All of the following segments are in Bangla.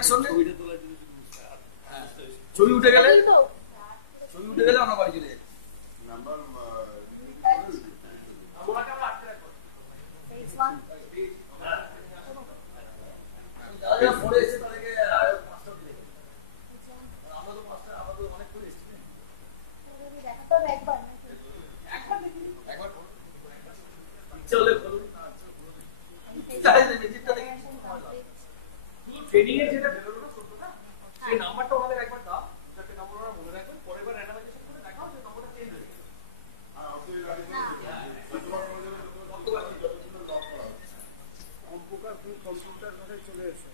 একসঙ্গে ছবি উঠে গেলে আমরা বাড়ি চলে যাই। ট্রেনিং এর যেটা বেরোলো না ছোট না, সেই নাম্বারটা আমাদের একবার দাও, যাতে নাম্বার ওরা মনে রাখবেন, পরের বার র্যান্ডমাইজেশন করে দেখাও যে নাম্বারটা চেঞ্জ হয়ে গেছে। কম্পিউটার ঘরে চলে এসে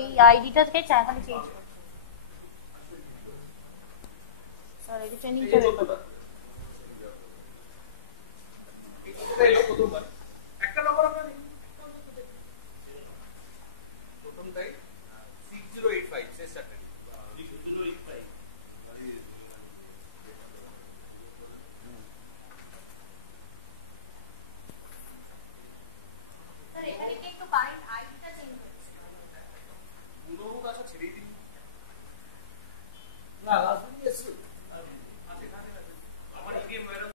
এই আইডিটা থেকে চাইখানে চেঞ্জ করতে স্যার এই ট্রেনিং চলে এটা এলো প্রথমবার।